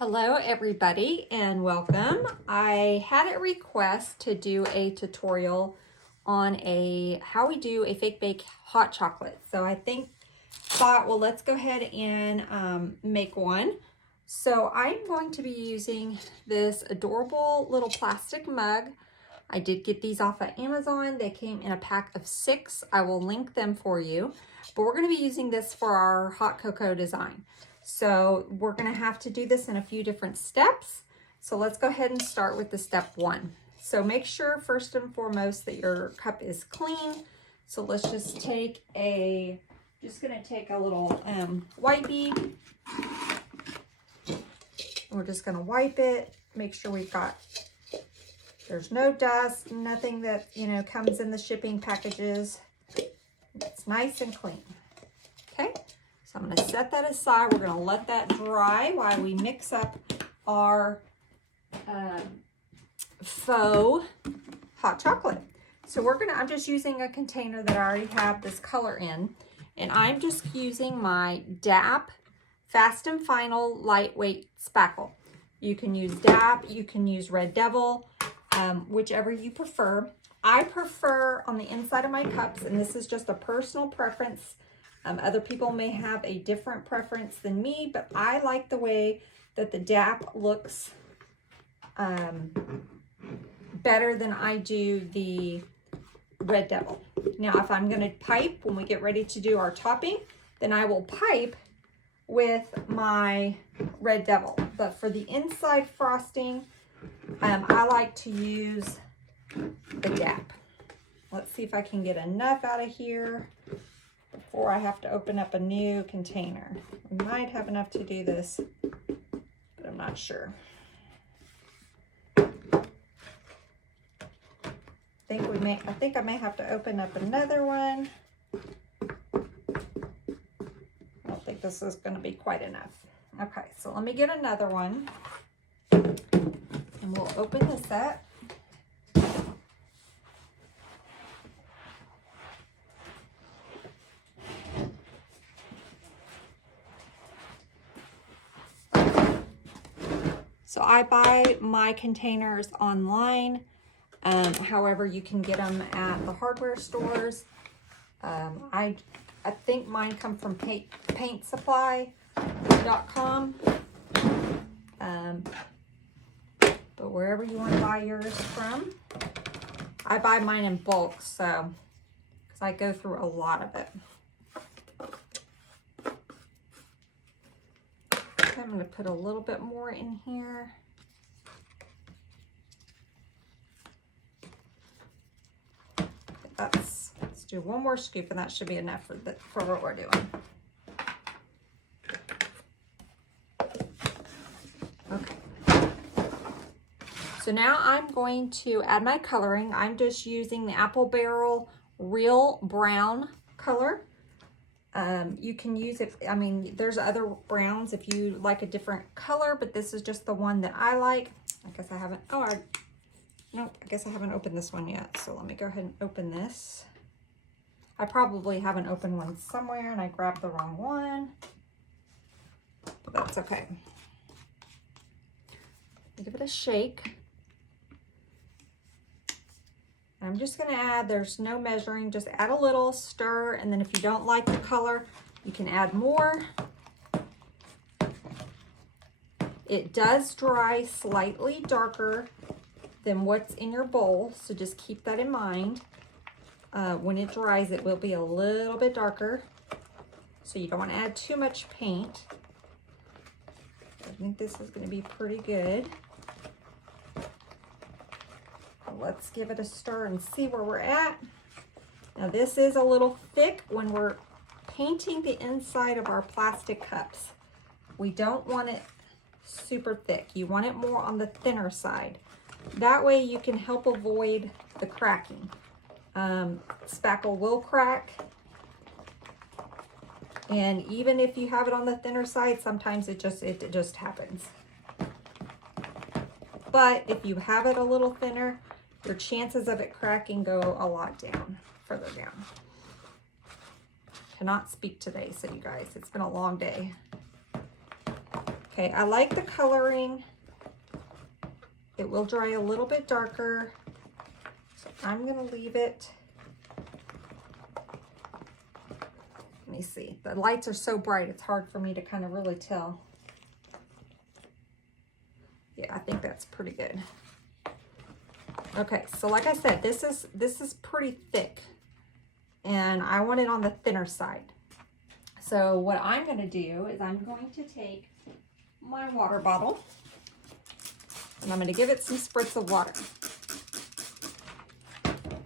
Hello everybody and welcome. I had a request to do a tutorial on how we do a fake bake hot chocolate. So I thought, well, let's go ahead and make one. So I'm going to be using this adorable little plastic mug. I did get these off of Amazon. They came in a pack of 6. I will link them for you. But we're going to be using this for our hot cocoa design. So we're going to have to do this in a few different steps. So let's go ahead and start with the step 1. So make sure first and foremost that your cup is clean. So let's just take a little wipey. We're just going to wipe it. Make sure there's no dust, nothing that, comes in the shipping packages. It's nice and clean. Okay. So I'm going to set that aside. We're going to let that dry while we mix up our faux hot chocolate. So I'm just using a container that I already have this color in, and I'm just using my DAP Fast and Final Lightweight Spackle. You can use DAP, you can use Red Devil, whichever you prefer. I prefer on the inside of my cups, and this is just a personal preference. Other people may have a different preference than me, but I like the way that the DAP looks better than I do the Red Devil. Now, if I'm going to pipe when we get ready to do our topping, then I will pipe with my Red Devil. But for the inside frosting, I like to use the DAP. Let's see if I can get enough out of here before I have to open up a new container. We might have enough to do this, but I'm not sure. I think I may have to open up another one. I don't think this is going to be quite enough. Okay, so let me get another one, and we'll open this up. So I buy my containers online. However, you can get them at the hardware stores. I think mine come from paintsupply.com. But wherever you want to buy yours from, I buy mine in bulk, so because I go through a lot of it. I'm going to put a little bit more in here. Let's do one more scoop, and that should be enough for what we're doing. Okay. So now I'm going to add my coloring. I'm just using the Apple Barrel Real Brown color. You can use it, there's other browns if you like a different color, but this is just the one that I like. I guess I haven't, I guess I haven't opened this one yet. So let me go ahead and open this. I probably haven't opened one somewhere and I grabbed the wrong one, but that's okay. Give it a shake. I'm just going to add, there's no measuring, just add a little, stir, and then if you don't like the color, you can add more. It does dry slightly darker than what's in your bowl, so just keep that in mind. When it dries, it will be a little bit darker, so you don't want to add too much paint. I think this is going to be pretty good. Let's give it a stir and see where we're at. Now this is a little thick when we're painting the inside of our plastic cups. We don't want it super thick. You want it more on the thinner side. That way you can help avoid the cracking. Spackle will crack. And even if you have it on the thinner side, sometimes it just happens. But if you have it a little thinner, your chances of it cracking go a lot further down. Cannot speak today, so you guys, it's been a long day. Okay, I like the coloring. It will dry a little bit darker, so I'm gonna leave it. Let me see, the lights are so bright, it's hard for me to kind of really tell. Yeah, I think that's pretty good. Okay, so like I said, this is pretty thick, and I want it on the thinner side. So what I'm gonna do is I'm going to take my water bottle, and I'm gonna give it some spritz of water.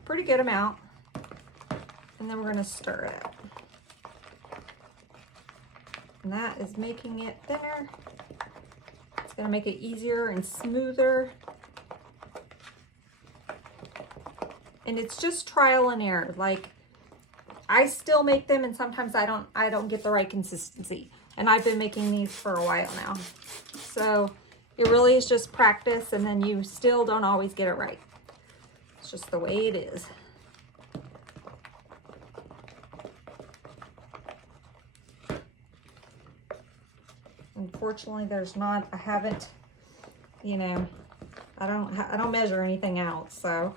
Pretty good amount. And then we're gonna stir it. And that is making it thinner. It's gonna make it easier and smoother. And it's just trial and error. Like, I still make them, and sometimes I don't get the right consistency. And I've been making these for a while now. So it really is just practice, and then you still don't always get it right. It's just the way it is. Unfortunately, there's not, I haven't, you know, I don't measure anything out, so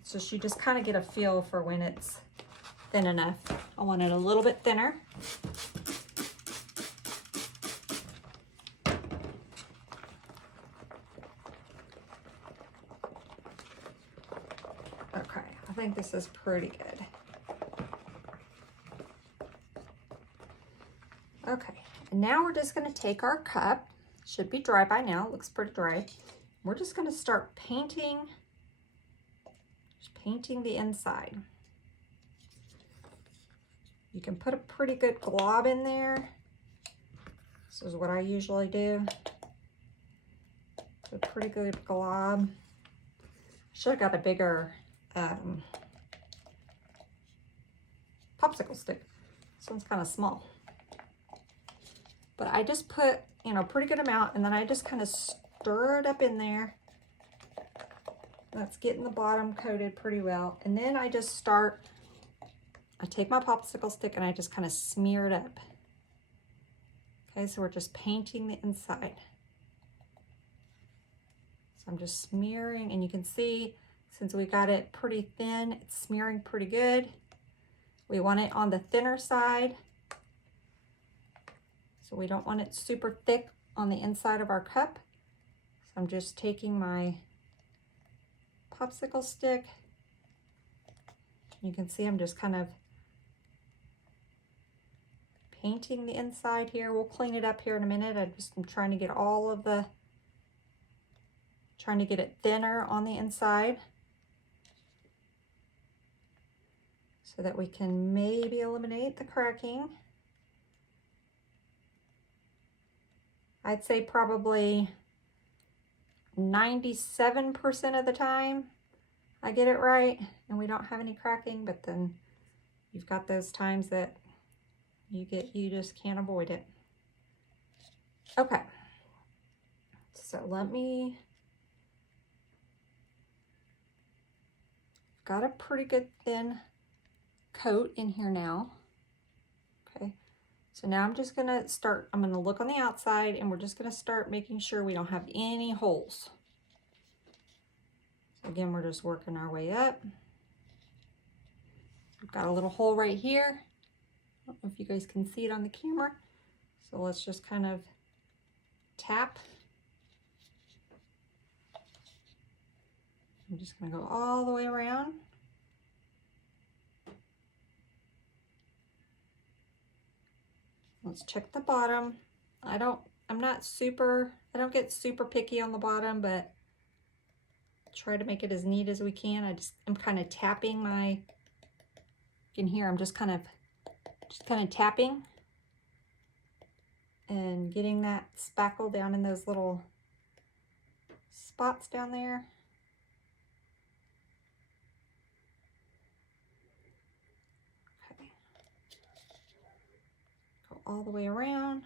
it's just, you just kind of get a feel for when it's thin enough. I want it a little bit thinner. Okay, I think this is pretty good. Okay, and now we're just gonna take our cup. Should be dry by now, it looks pretty dry. We're just gonna start painting, just painting the inside. You can put a pretty good glob in there. This is what I usually do. A pretty good glob. Should have got a bigger popsicle stick. This one's kind of small. But I just put, you know, a pretty good amount, and then I just kind of stir it up in there. That's getting the bottom coated pretty well. And then I just start, I take my popsicle stick and I just kind of smear it up. Okay, so we're just painting the inside. So I'm just smearing, and you can see, since we got it pretty thin, it's smearing pretty good. We want it on the thinner side. So we don't want it super thick on the inside of our cup. So I'm just taking my popsicle stick. You can see I'm just kind of painting the inside here. We'll clean it up here in a minute. I'm trying to get all of the, trying to get it thinner on the inside so that we can maybe eliminate the cracking. I'd say probably 97% of the time I get it right and we don't have any cracking, but then you've got those times that you just can't avoid it. Okay, so let me, got a pretty good thin coat in here now. Okay, so now I'm just gonna start, I'm gonna look on the outside, and we're just gonna start making sure we don't have any holes. So again, we're just working our way up. We've got a little hole right here. I don't know if you guys can see it on the camera. So let's just kind of tap. I'm just gonna go all the way around. Let's check the bottom. I don't get super picky on the bottom, but try to make it as neat as we can. I'm kind of tapping my, you can hear I'm just kind of tapping and getting that spackle down in those little spots down there. Okay. Go all the way around.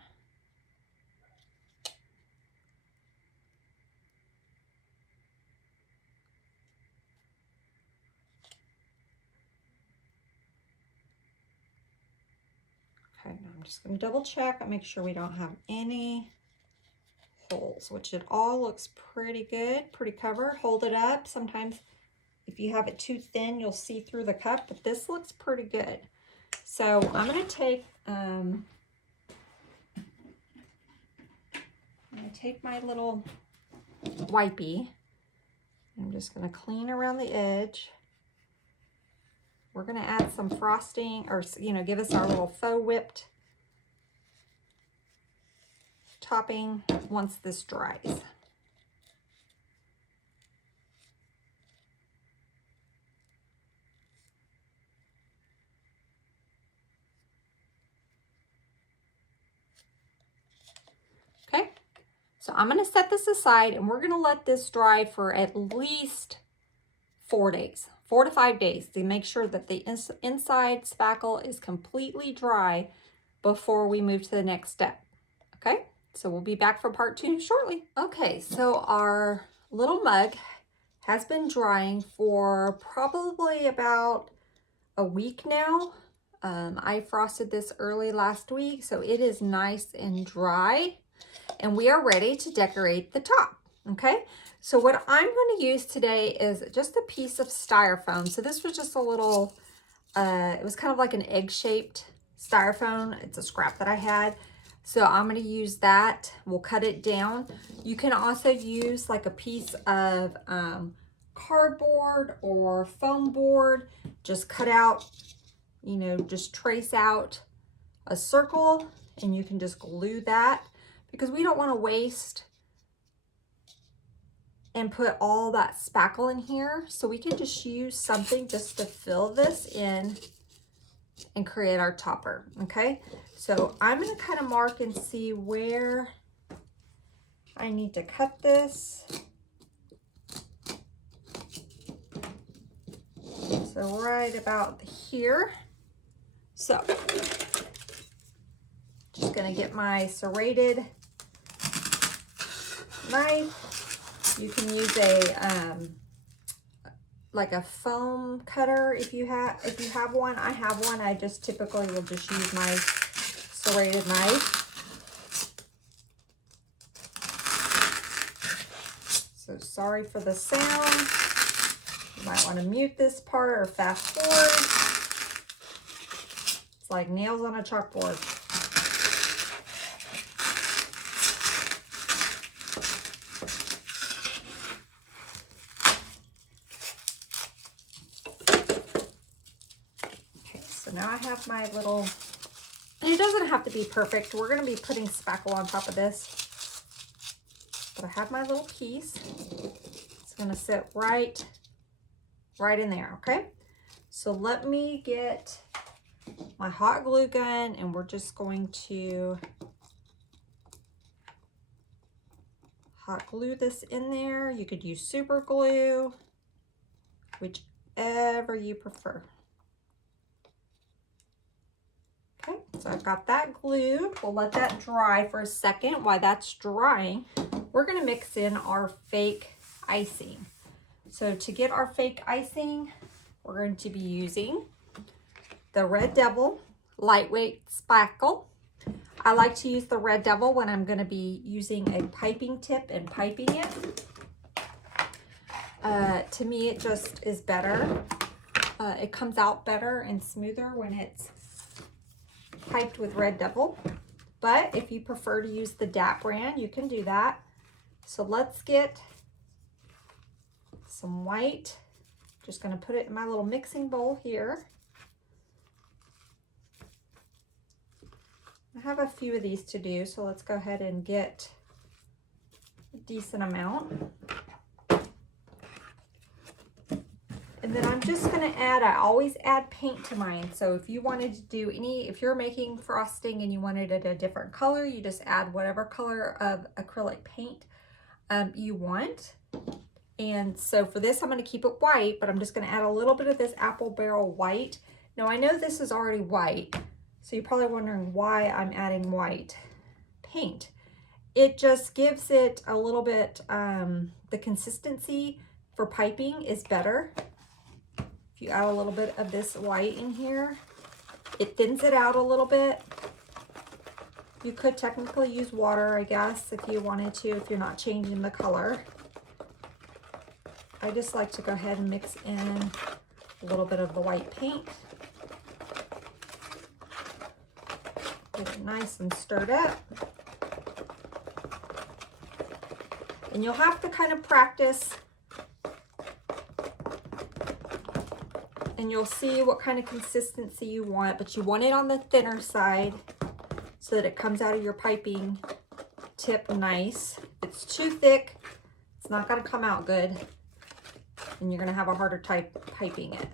Okay, now I'm just going to double check and make sure we don't have any holes, which it all looks pretty good, pretty covered. Hold it up. Sometimes if you have it too thin, you'll see through the cup, but this looks pretty good. So I'm going to take, my little wipey. I'm just going to clean around the edge. We're going to add some frosting, or, you know, give us our little faux whipped topping once this dries. Okay, so I'm going to set this aside and we're going to let this dry for at least 4 days, 4 to 5 days, to make sure that the inside spackle is completely dry before we move to the next step. Okay, so we'll be back for part 2 shortly. Okay, so our little mug has been drying for probably about a week now. I frosted this early last week, so it is nice and dry, and we are ready to decorate the top. Okay, so what I'm going to use today is just a piece of styrofoam. So this was just a little, it was kind of like an egg-shaped styrofoam. It's a scrap that I had. So I'm going to use that. We'll cut it down. You can also use like a piece of cardboard or foam board. Just cut out, you know, just trace out a circle and you can just glue that, because we don't want to waste and put all that spackle in here. So we can just use something just to fill this in and create our topper. Okay, so I'm going to kind of mark and see where I need to cut this. So right about here. So just going to get my serrated knife. You can use a like a foam cutter if you have one. I have one. I just typically will just use my serrated knife. So sorry for the sound. You might want to mute this part or fast forward. It's like nails on a chalkboard. Now I have my little, and it doesn't have to be perfect. We're going to be putting spackle on top of this. But I have my little piece. It's going to sit right in there, okay? So let me get my hot glue gun and we're just going to hot glue this in there. You could use super glue, whichever you prefer. Okay, so I've got that glued. We'll let that dry for a second. While that's drying, we're going to mix in our fake icing. So to get our fake icing, we're going to be using the Red Devil lightweight spackle. I like to use the Red Devil when I'm going to be using a piping tip and piping it. To me, it just is better. It comes out better and smoother when it's piped with Red Devil, but if you prefer to use the DAP brand, you can do that. So let's get some white. Just going to put it in my little mixing bowl here. I have a few of these to do, so let's go ahead and get a decent amount. And then I'm just going to add, I always add paint to mine. So if you wanted to do if you're making frosting and you wanted it a different color, you just add whatever color of acrylic paint you want. And so for this, I'm going to keep it white, but I'm just going to add a little bit of this apple barrel white. Now I know this is already white, so you're probably wondering why I'm adding white paint. It just gives it a little bit, the consistency for piping is better. If you add a little bit of this white in here, it thins it out a little bit You could technically use water, I guess, if you wanted to, if you're not changing the color. I just like to go ahead and mix in a little bit of the white paint. Get it nice and stirred up. And you'll have to kind of practice, and you'll see what kind of consistency you want, but you want it on the thinner side so that it comes out of your piping tip nice. If it's too thick, it's not going to come out good, and you're going to have a harder time piping it.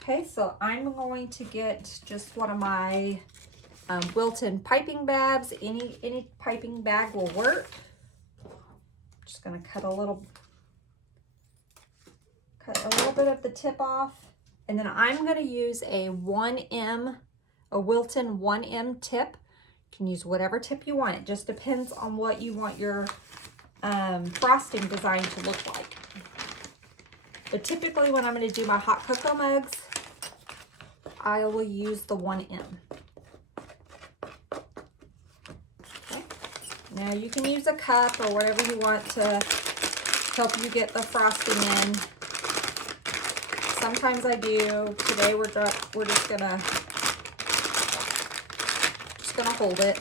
Okay, so I'm going to get just one of my Wilton piping bags. Any piping bag will work. Just going to cut a little bit of the tip off, and then I'm going to use a Wilton 1M tip. You can use whatever tip you want. It just depends on what you want your frosting design to look like. But typically when I'm going to do my hot cocoa mugs, I will use the 1M. Okay. Now you can use a cup or whatever you want to help you get the frosting in. Sometimes I do. Today we're just gonna hold it.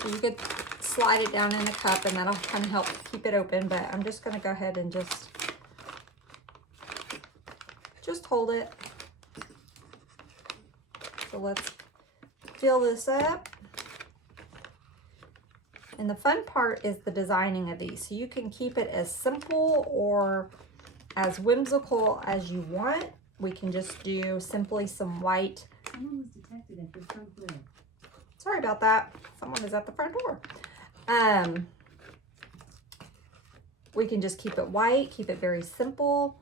So you could slide it down in the cup, and that'll kind of help keep it open. But I'm just gonna go ahead and just hold it. So let's fill this up. And the fun part is the designing of these. So you can keep it as simple or as whimsical as you want. We can just do simply some white. Someone was detected at your front door. Sorry about that. Someone is at the front door. We can just keep it white, keep it very simple.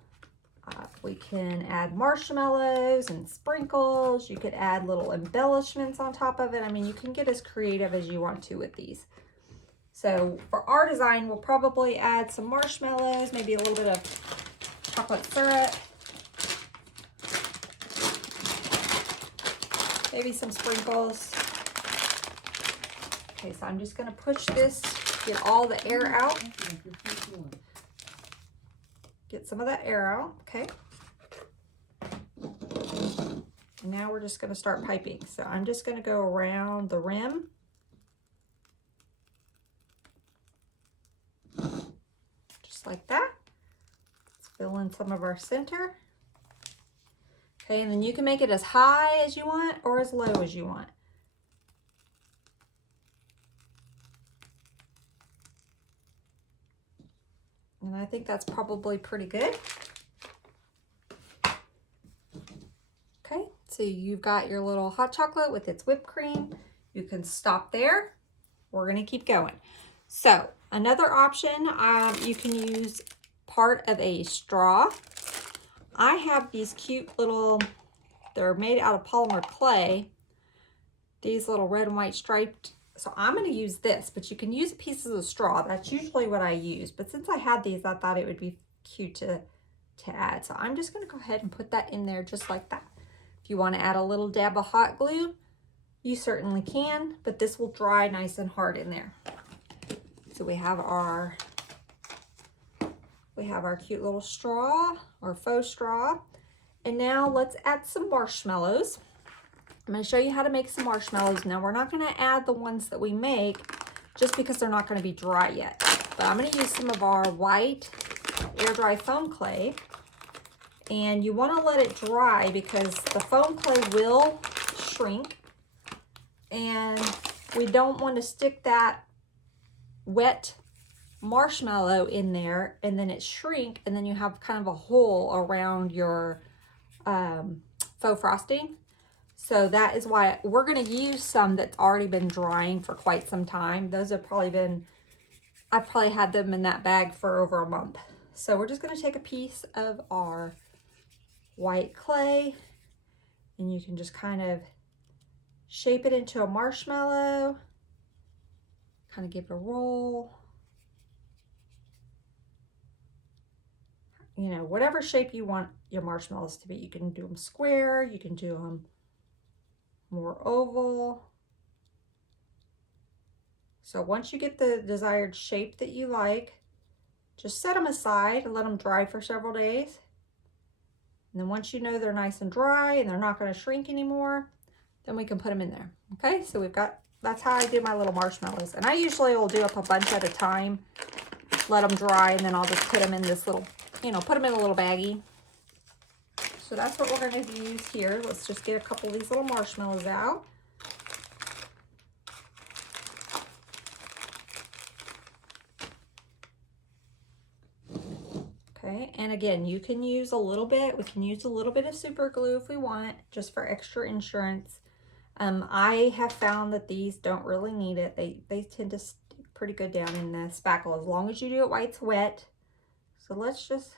We can add marshmallows and sprinkles. You could add little embellishments on top of it. I mean, you can get as creative as you want to with these. So for our design, we'll probably add some marshmallows, maybe a little bit of chocolate syrup, maybe some sprinkles. Okay, so I'm just going to push this, get all the air out. Get some of that air out, okay? And now we're just going to start piping. So I'm just going to go around the rim. Just like that. Let's fill in some of our center. Okay, and then you can make it as high as you want or as low as you want. And I think that's probably pretty good. Okay, so you've got your little hot chocolate with its whipped cream. You can stop there. We're gonna keep going. So another option, you can use part of a straw. I have these cute little, they're made out of polymer clay, these little red and white striped. So I'm going to use this, but you can use pieces of straw. That's usually what I use. But since I had these, I thought it would be cute to add. So I'm just going to go ahead and put that in there just like that. If you want to add a little dab of hot glue, you certainly can, but this will dry nice and hard in there. So we have our cute little straw or faux straw. And now let's add some marshmallows. I'm going to show you how to make some marshmallows. Now we're not going to add the ones that we make just because they're not going to be dry yet. But I'm going to use some of our white air dry foam clay. And you want to let it dry because the foam clay will shrink. And we don't want to stick that wet marshmallow in there and then it shrink and then you have kind of a hole around your faux frosting. So that is why we're going to use some that's already been drying for quite some time. Those have probably been, I've probably had them in that bag for over a month. So we're just going to take a piece of our white clay and you can just kind of shape it into a marshmallow, kind of give it a roll. You know, whatever shape you want your marshmallows to be. You can do them square, you can do them more oval. So once you get the desired shape that you like, just set them aside and let them dry for several days. And then once you know they're nice and dry and they're not going to shrink anymore, then we can put them in there. Okay, so we've got, that's how I do my little marshmallows. And I usually will do up a bunch at a time, let them dry, and then I'll just put them in this little, you know, put them in a little baggie. So that's what we're going to use here. Let's just get a couple of these little marshmallows out. Okay, and again, you can use a little bit, we can use a little bit of super glue if we want, just for extra insurance. I have found that these don't really need it. They tend to stick pretty good down in the spackle, as long as you do it while it's wet. So let's just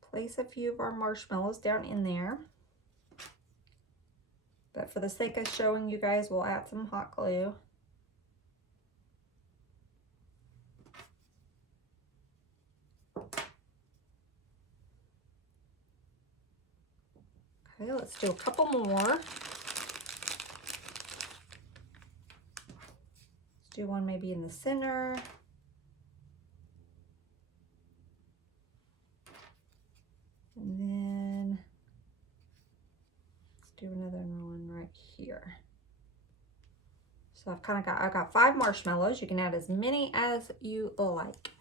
place a few of our marshmallows down in there. But for the sake of showing you guys, we'll add some hot glue. Okay, let's do a couple more. Let's do one maybe in the center. And then let's do another one right here. So I've got 5 marshmallows. You can add as many as you like.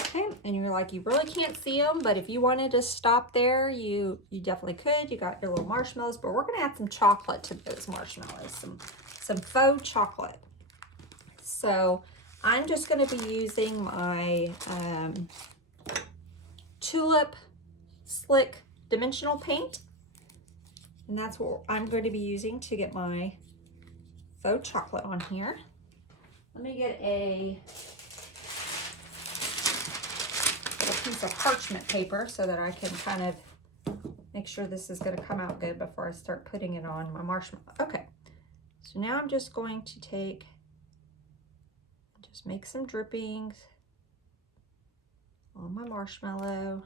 Okay, and you're like, you really can't see them, but if you wanted to stop there, you definitely could. You got your little marshmallows, but we're gonna add some chocolate to those marshmallows, some faux chocolate. So I'm just gonna be using my Tulip Slick dimensional paint, and that's what I'm going to be using to get my faux chocolate on here. Let me get a little piece of parchment paper so that I can kind of make sure this is going to come out good before I start putting it on my marshmallow. Okay, so now I'm just going to just make some drippings on my marshmallow.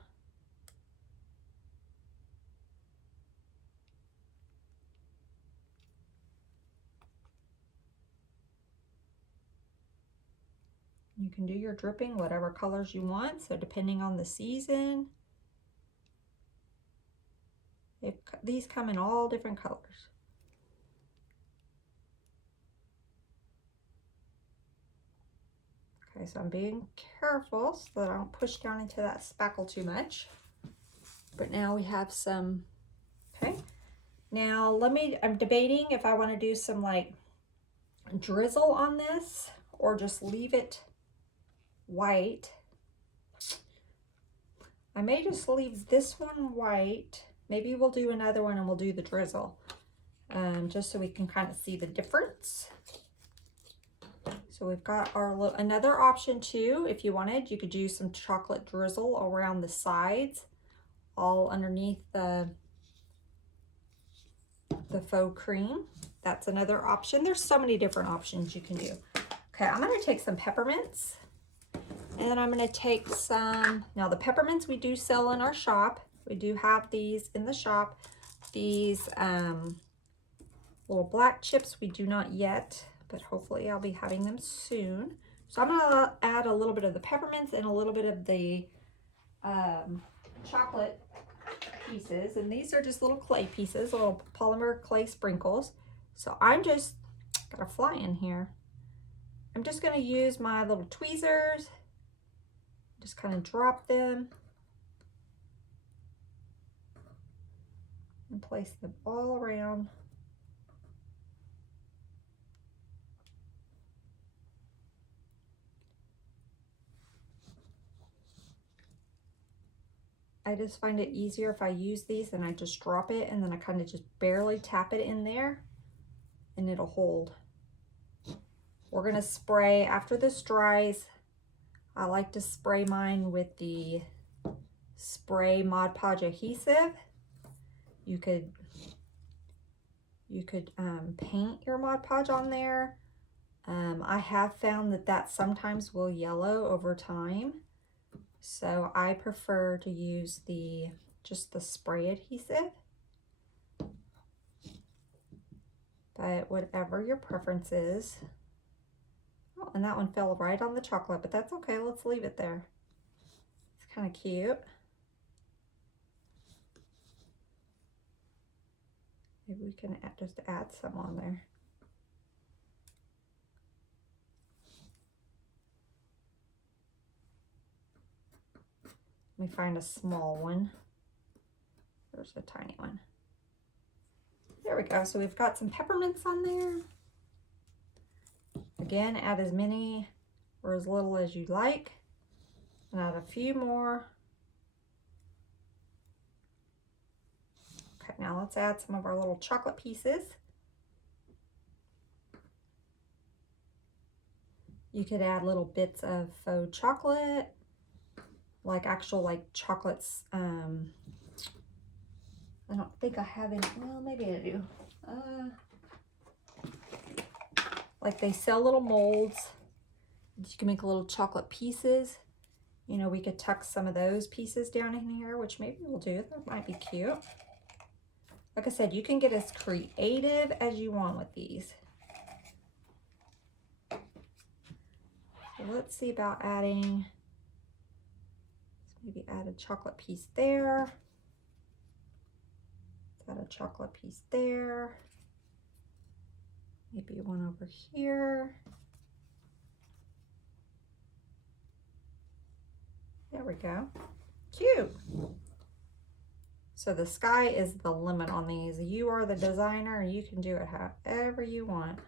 You can do your dripping whatever colors you want, so depending on the season. These come in all different colors. Okay, so I'm being careful so that I don't push down into that spackle too much. But now we have some, okay. Now I'm debating if I want to do some like drizzle on this or just leave it white. I may just leave this one white. Maybe we'll do another one and we'll do the drizzle, just so we can kind of see the difference. So we've got our another option too. If you wanted, you could do some chocolate drizzle around the sides, all underneath the faux cream. That's another option. There's so many different options you can do. Okay, I'm gonna take some peppermints, and then I'm gonna take some, now the peppermints we do sell in our shop. We do have these in the shop. These little black chips we do not yet, but hopefully I'll be having them soon. So I'm gonna add a little bit of the peppermints and a little bit of the chocolate pieces. And these are just little clay pieces, little polymer clay sprinkles. So I'm just, got a fly in here. I'm just gonna use my little tweezers, just kind of drop them and place them all around. I just find it easier if I use these and I just drop it and then I kind of just barely tap it in there and it'll hold. We're gonna spray, after this dries, I like to spray mine with the spray Mod Podge adhesive. You could paint your Mod Podge on there. I have found that sometimes will yellow over time. So I prefer to use the just the spray adhesive. But whatever your preference is. Oh, and that one fell right on the chocolate, but that's okay. Let's leave it there. It's kind of cute. Maybe we can just add some on there. Let me find a small one. There's a tiny one. There we go. So we've got some peppermints on there. Again, add as many or as little as you like. And add a few more. Okay, now let's add some of our little chocolate pieces. You could add little bits of faux chocolate, like actual like chocolates. I don't think I have any, well, maybe I do. Like they sell little molds. You can make little chocolate pieces. You know, we could tuck some of those pieces down in here, which maybe we'll do. That might be cute. Like I said, you can get as creative as you want with these. So let's see about adding, maybe add a chocolate piece there. Let's add a chocolate piece there. Maybe one over here. There we go. Cute. So the sky is the limit on these. You are the designer and you can do it however you want.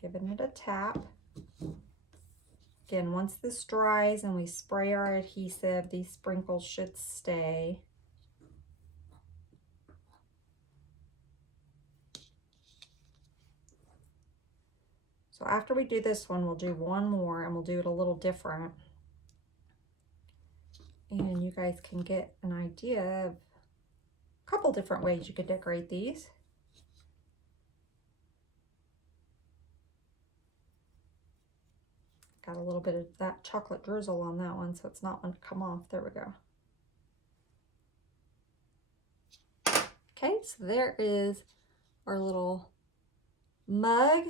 Giving it a tap. Again, once this dries and we spray our adhesive, these sprinkles should stay. So after we do this one, we'll do one more and we'll do it a little different. And you guys can get an idea of a couple different ways you could decorate these. Got a little bit of that chocolate drizzle on that one, so it's not going to come off. There we go. Okay, so there is our little mug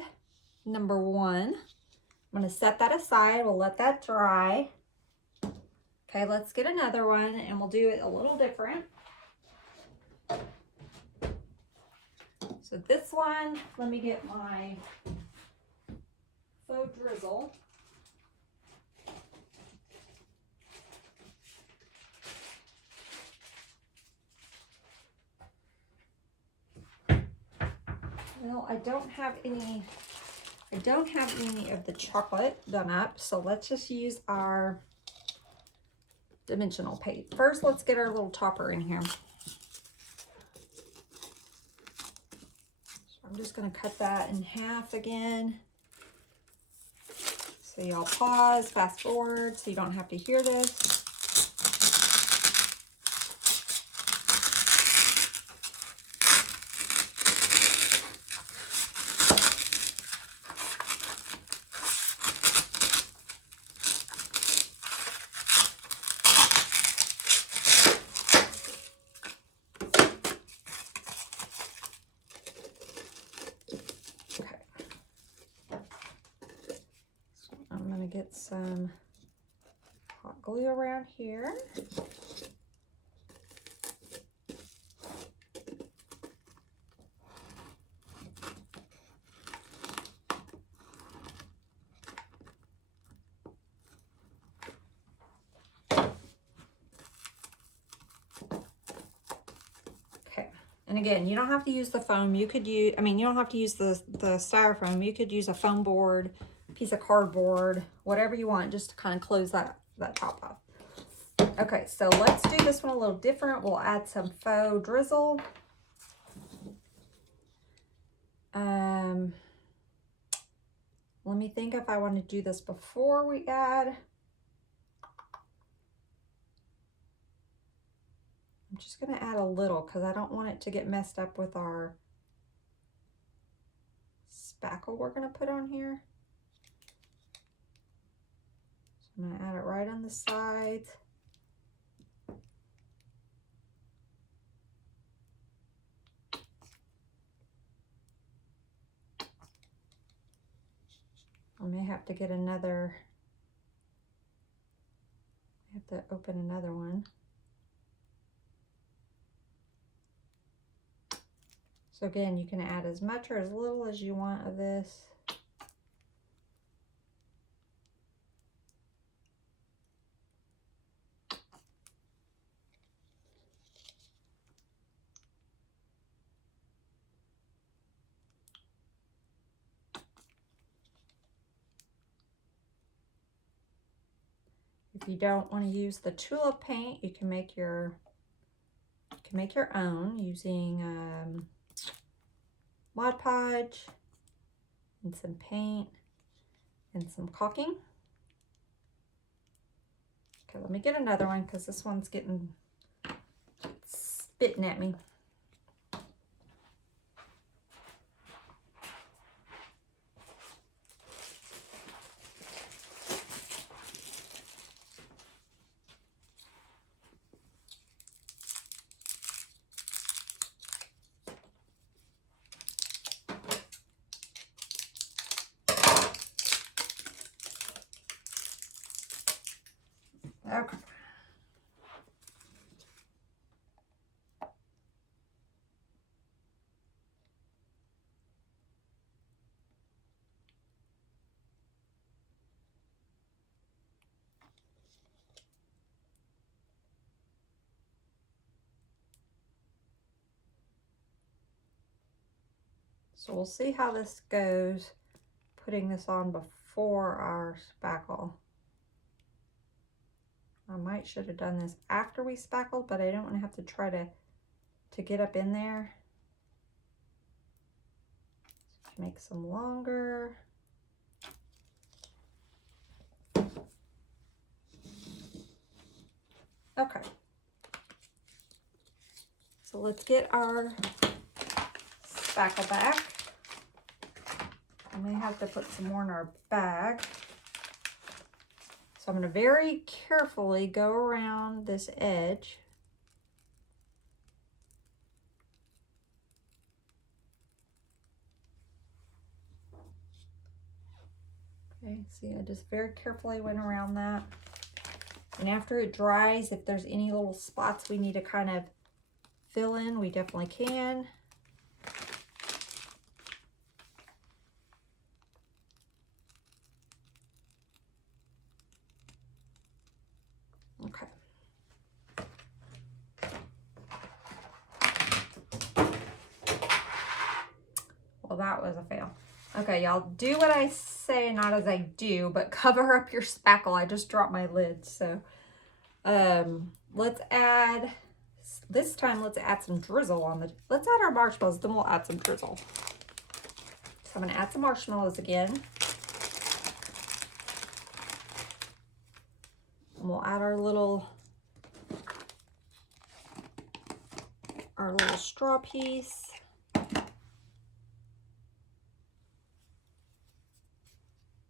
number one. I'm going to set that aside. We'll let that dry. Okay, let's get another one and we'll do it a little different. So this one, let me get my faux drizzle. Well, I don't have any of the chocolate done up, so let's just use our dimensional paste. First, let's get our little topper in here. So I'm just going to cut that in half again. So y'all pause, fast forward, so you don't have to hear this. Get some hot glue around here. Okay, and again, you don't have to use the foam. You could use, you don't have to use the styrofoam. You could use a foam board, piece of cardboard, whatever you want, just to kind of close that top up. Okay, so let's do this one a little different. We'll add some faux drizzle. Let me think if I want to do this before we add. I'm just going to add a little because I don't want it to get messed up with our spackle we're going to put on here. I'm going to add it right on the sides. I may have to get another, I have to open another one. So again, you can add as much or as little as you want of this. If you don't want to use the tulip paint, you can make your own using Mod Podge and some paint and some caulking. Okay, let me get another one because this one's getting spitting at me. Okay. So we'll see how this goes, putting this on before our spackle. I might should have done this after we spackled, but I don't want to have to try to get up in there. Let's make some longer. Okay. So let's get our spackle back. I may have to put some more in our bag. So I'm going to very carefully go around this edge. Okay, see, I just very carefully went around that. And after it dries, if there's any little spots we need to kind of fill in, we definitely can. Okay. Well, that was a fail. Okay, y'all, do what I say, not as I do, but cover up your spackle. I just dropped my lid, so let's add, this time let's add some drizzle on the, let's add our marshmallows, then we'll add some drizzle. So I'm gonna add some marshmallows again. And we'll add our little straw piece.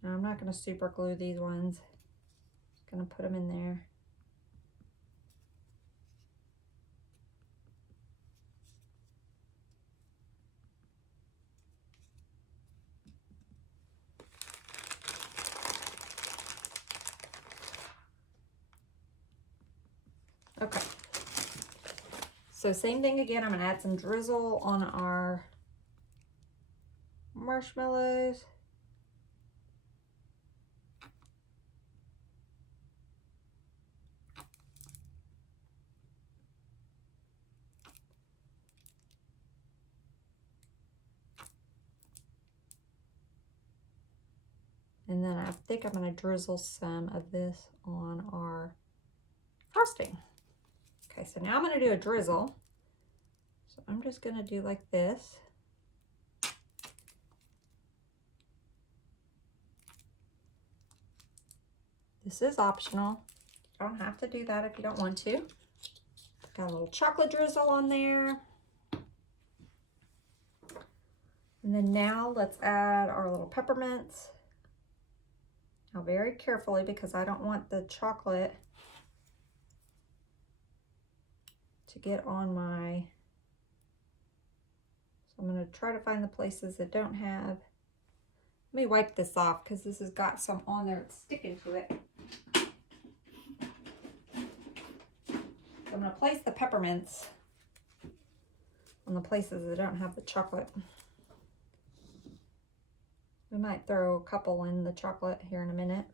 Now I'm not going to super glue these ones. Just going to put them in there. Okay. So same thing again. I'm going to add some drizzle on our marshmallows. And then I think I'm going to drizzle some of this on our frosting. Okay, so now I'm going to do a drizzle. So I'm just going to do like this. This is optional. You don't have to do that if you don't want to. Got a little chocolate drizzle on there. And then now let's add our little peppermints. Now very carefully, because I don't want the chocolate to get on my, so I'm going to try to find the places that don't have. Let me wipe this off because this has got some on there, it's sticking to it. So I'm going to place the peppermints on the places that don't have the chocolate. We might throw a couple in the chocolate here in a minute.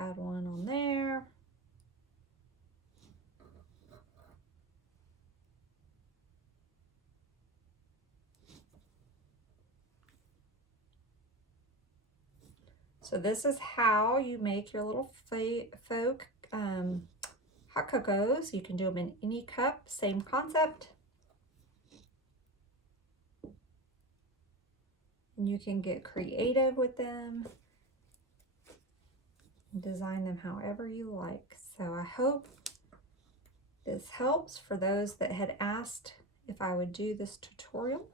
Add one on there. So this is how you make your little faux hot cocos. You can do them in any cup, same concept. And you can get creative with them. Design them however you like. So I hope this helps for those that had asked if I would do this tutorial.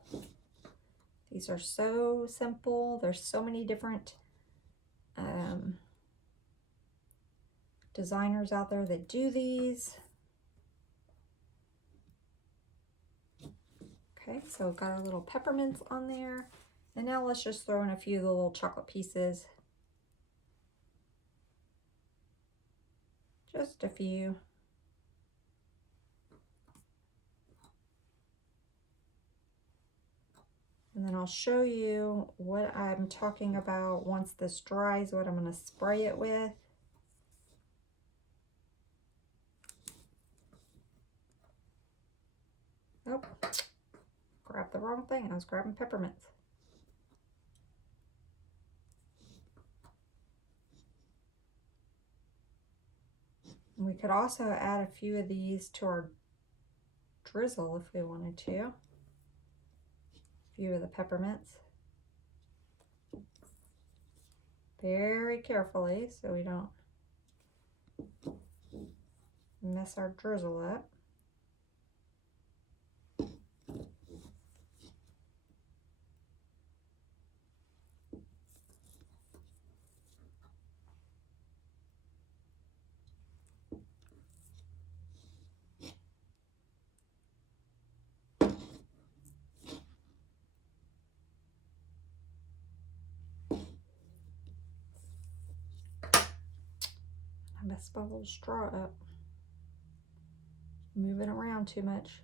These are so simple. There's so many different designers out there that do these. Okay, so we've got our little peppermints on there. And now let's just throw in a few of the little chocolate pieces. Just a few. And then I'll show you what I'm talking about once this dries, what I'm going to spray it with. Nope, grabbed the wrong thing. I was grabbing peppermints. And we could also add a few of these to our drizzle if we wanted to. A few of the peppermints. Very carefully so we don't mess our drizzle up. I messed my little straw up. Moving around too much.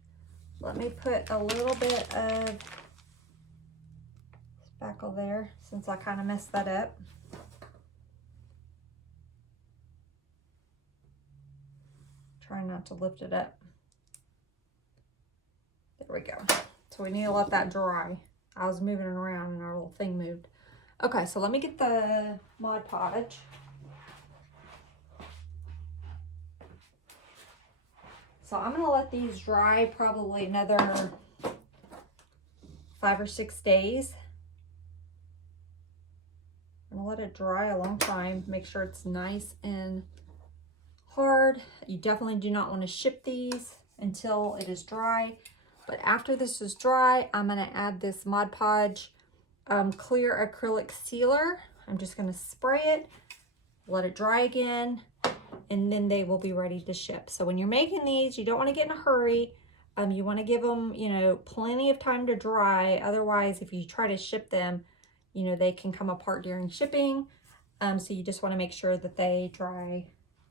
Let me put a little bit of spackle there since I kind of messed that up. Try not to lift it up. There we go. So we need to let that dry. I was moving it around and our little thing moved. Okay, so let me get the Mod Podge. So I'm gonna let these dry probably another 5 or 6 days. I'm gonna let it dry a long time. Make sure it's nice and hard. You definitely do not want to ship these until it is dry. But after this is dry, I'm gonna add this Mod Podge clear acrylic sealer. I'm just gonna spray it, let it dry again, and then they will be ready to ship. So when you're making these, you don't want to get in a hurry. You want to give them, you know, plenty of time to dry. Otherwise, if you try to ship them, you know, they can come apart during shipping. So you just want to make sure that they dry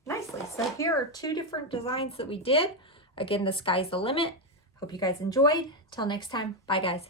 nicely. So here are 2 different designs that we did. Again, the sky's the limit. Hope you guys enjoyed. Till next time, bye guys.